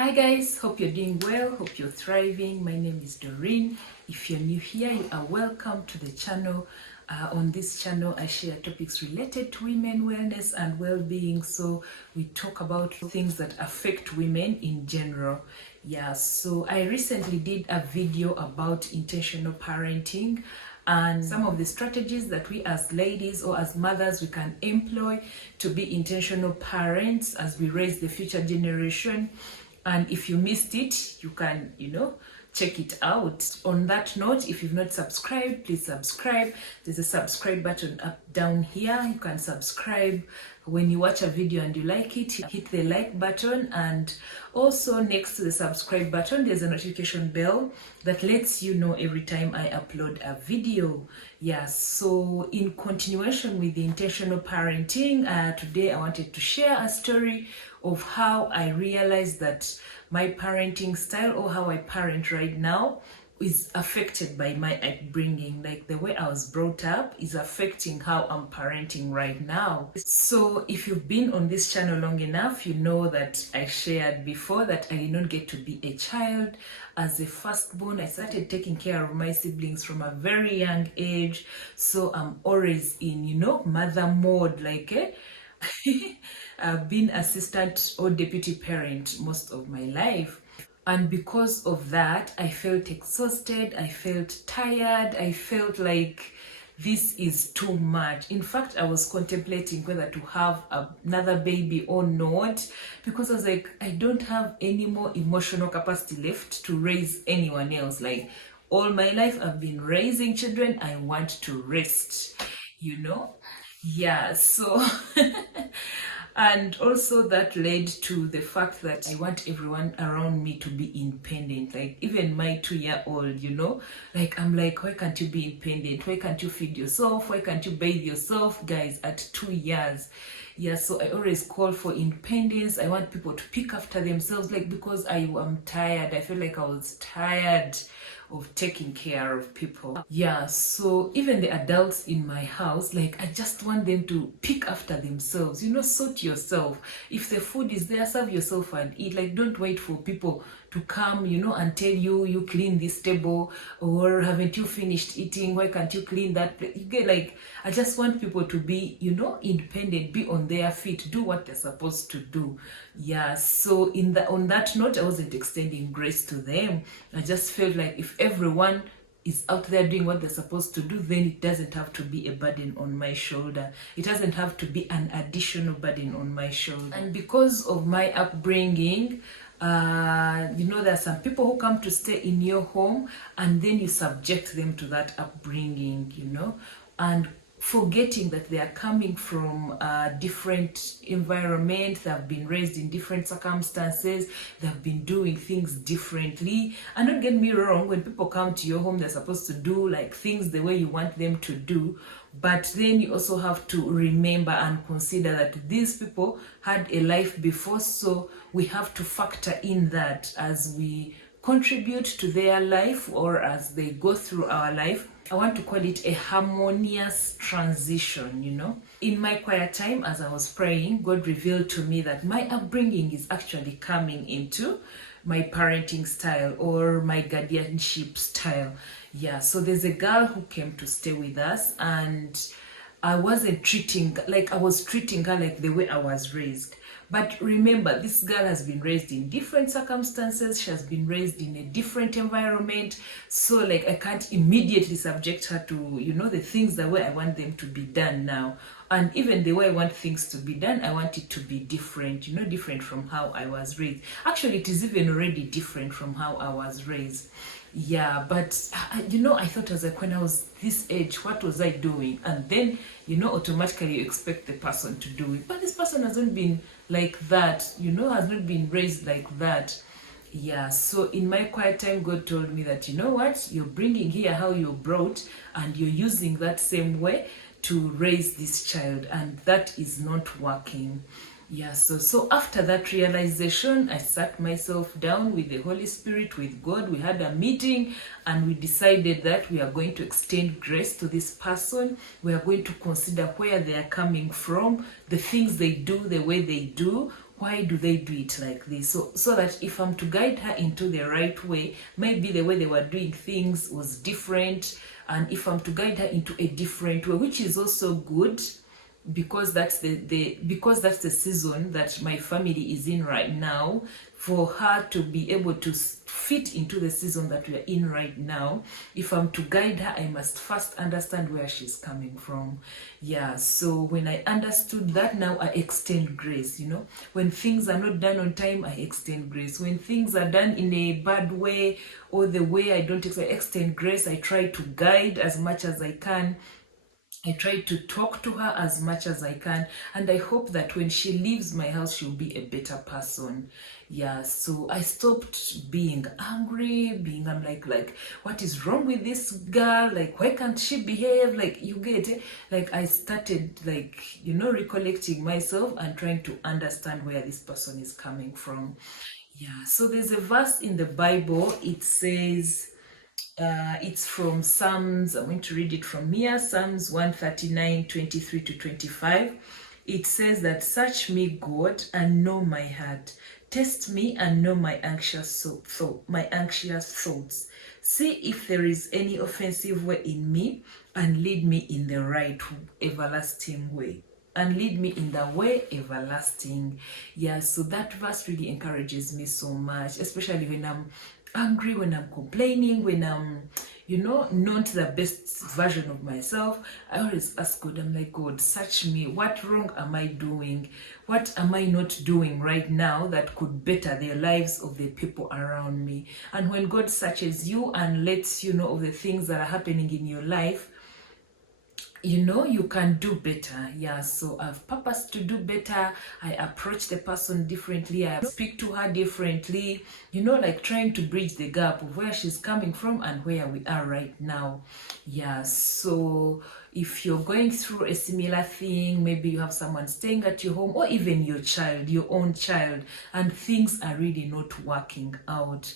Hi guys, hope you're doing well, hope you're thriving. My name is Doreen. If you're new here, you are welcome to the channel. On this channel, I share topics related to women wellness and well-being. So we talk about things that affect women in general. Yeah, so I recently did a video about intentional parenting and some of the strategies that we as ladies or as mothers we can employ to be intentional parents as we raise the future generation. And if you missed it, you can, check it out. On that note, if you've not subscribed, please subscribe. There's a subscribe button up down here. You can subscribe when you watch a video and you like it. Hit the like button, and also next to the subscribe button, there's a notification bell that lets you know every time I upload a video. Yeah, so in continuation with the intentional parenting, today I wanted to share a story of how I realized that my parenting style or how I parent right now is affected by my upbringing. Like the way I was brought up is affecting how I'm parenting right now. So if you've been on this channel long enough, you know that I shared before that I did not get to be a child. As a firstborn, I started taking care of my siblings from a very young age. So I'm always in, mother mode, like I've been assistant or deputy parent most of my life. And because of that, I felt exhausted, I felt tired, I felt like this is too much. In fact, I was contemplating whether to have another baby or not, because I was like, I don't have any more emotional capacity left to raise anyone else. Like all my life, I've been raising children. I want to rest, Yeah, so and also that led to the fact that I want everyone around me to be independent. Like even my 2-year-old, like I'm like, why can't you be independent? Why can't you feed yourself? Why can't you bathe yourself? Guys, at 2 years. Yeah, so I always call for independence. I want people to pick after themselves, like because I am tired. I feel like I was tired of taking care of people. Yeah, so even the adults in my house, like I just want them to pick after themselves, sort yourself. If the food is there, serve yourself and eat. Like don't wait for people to come, and tell you clean this table, or haven't you finished eating? Why can't you clean that? You get like, I just want people to be, independent, be on their feet, do what they're supposed to do. Yeah, so on that note, I wasn't extending grace to them. I just felt like if everyone is out there doing what they're supposed to do, then it doesn't have to be a burden on my shoulder. It doesn't have to be an additional burden on my shoulder. And because of my upbringing, there are some people who come to stay in your home and then you subject them to that upbringing, and forgetting that they are coming from a different environment, they've been raised in different circumstances, they've been doing things differently. And don't get me wrong, when people come to your home, they're supposed to do like things the way you want them to do. But then you also have to remember and consider that these people had a life before, so we have to factor in that as we contribute to their life or as they go through our life. I want to call it a harmonious transition, In my quiet time, as I was praying, God revealed to me that my upbringing is actually coming into my parenting style or my guardianship style. Yeah, so there's a girl who came to stay with us, and I was treating her like the way I was raised. But remember, this girl has been raised in different circumstances. She has been raised in a different environment. So like I can't immediately subject her to, the things the way I want them to be done now. And even the way I want things to be done, I want it to be different, different from how I was raised. Actually, it is even already different from how I was raised. Yeah, but I thought, I was like, when I was this age, what was I doing? And then, automatically you expect the person to do it. But this person hasn't been like that, has not been raised like that. Yeah, so in my quiet time, God told me that, you're bringing here how you're brought, and you're using that same way to raise this child, and that is not working. Yeah, so after that realization, I sat myself down with the Holy Spirit, with God. We had a meeting and we decided that we are going to extend grace to this person. We are going to consider where they are coming from, the things they do, the way they do, why do they do it like this? So that if I'm to guide her into the right way, maybe the way they were doing things was different, and if I'm to guide her into a different way, which is also good, because that's the season that my family is in right now, for her to be able to fit into the season that we are in right now. If I'm to guide her, I must first understand where she's coming from. Yeah, so when I understood that, now I extend grace. When things are not done on time, I extend grace. When things are done in a bad way, or the way I don't extend grace, I try to guide as much as I can. I try to talk to her as much as I can, and I hope that when she leaves my house, she'll be a better person. Yeah, so I stopped being angry, I'm like, what is wrong with this girl? Like, why can't she behave? Like, you get it? Like, I started, recollecting myself and trying to understand where this person is coming from. Yeah, so there's a verse in the Bible. It says, it's from Psalms. I'm going to read it from here. Psalms 139, 23 to 25. It says that, search me, God, and know my heart. Test me and know my anxious thoughts. See if there is any offensive way in me, and lead me in the right everlasting way. And lead me in the way everlasting. Yeah, so that verse really encourages me so much, especially when I'm angry, when I'm complaining, when I'm, not the best version of myself. I always ask God, I'm like, God, search me. What wrong am I doing? What am I not doing right now that could better the lives of the people around me? And when God searches you and lets you know of the things that are happening in your life, you can do better. Yeah, so I've purposed to do better. I approach the person differently. I speak to her differently, like trying to bridge the gap of where she's coming from and where we are right now. Yeah, so if you're going through a similar thing, maybe you have someone staying at your home, or even your own child, and things are really not working out,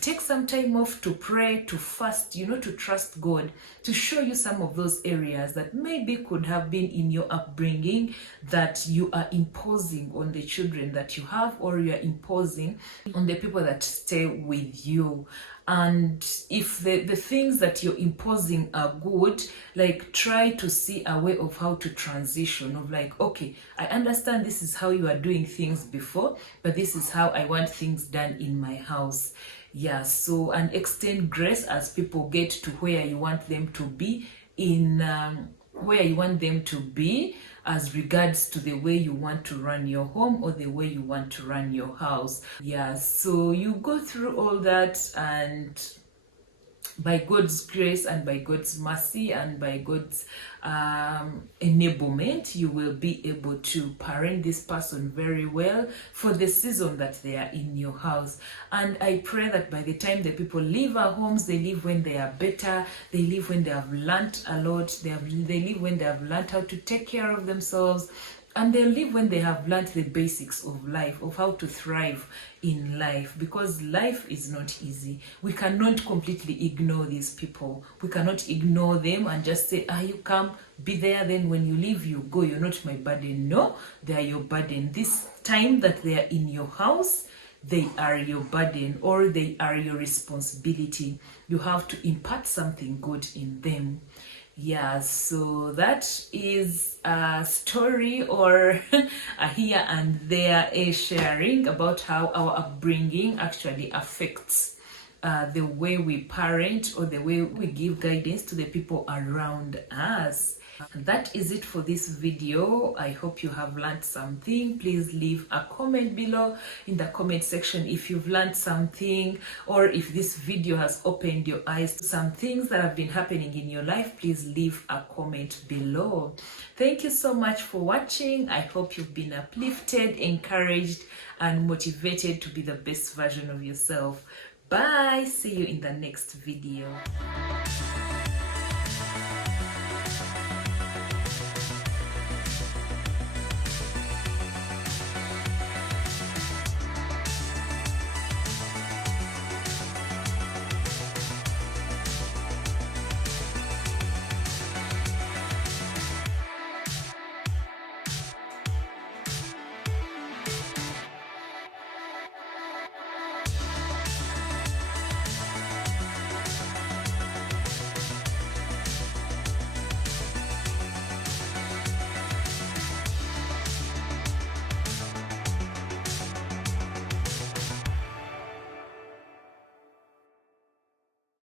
take some time off to pray, to fast, to trust God to show you some of those areas that maybe could have been in your upbringing that you are imposing on the children that you have, or you are imposing on the people that stay with you. And if the things that you're imposing are good, like, try to see a way of how to transition, of like, okay, I understand this is how you are doing things before, but this is how I want things done in my house. Yeah, so, and extend grace as people get to where you want them to be, as regards to the way you want to run your home, or the way you want to run your house. Yeah, so you go through all that, and by God's grace and by God's mercy and by God's enablement, you will be able to parent this person very well for the season that they are in your house. And I pray that by the time the people leave our homes, they leave when they are better, they leave when they have learnt a lot, they leave when they have learnt how to take care of themselves, and they'll live when they have learned the basics of life, of how to thrive in life, because life is not easy. We cannot completely ignore these people. We cannot ignore them and just say, you come, be there, then when you leave, you go. You're not my burden. No, they are your burden. This time that they are in your house, they are your burden, or they are your responsibility. You have to impart something good in them. Yeah, so that is a story, or a here and there a sharing about how our upbringing actually affects the way we parent, or the way we give guidance to the people around us. And that is it for this video. I hope you have learned something. Please leave a comment below in the comment section if you've learned something, or if this video has opened your eyes to some things that have been happening in your life. Please leave a comment below. Thank you so much for watching. I hope you've been uplifted, encouraged, and motivated to be the best version of yourself. Bye. See you in the next video.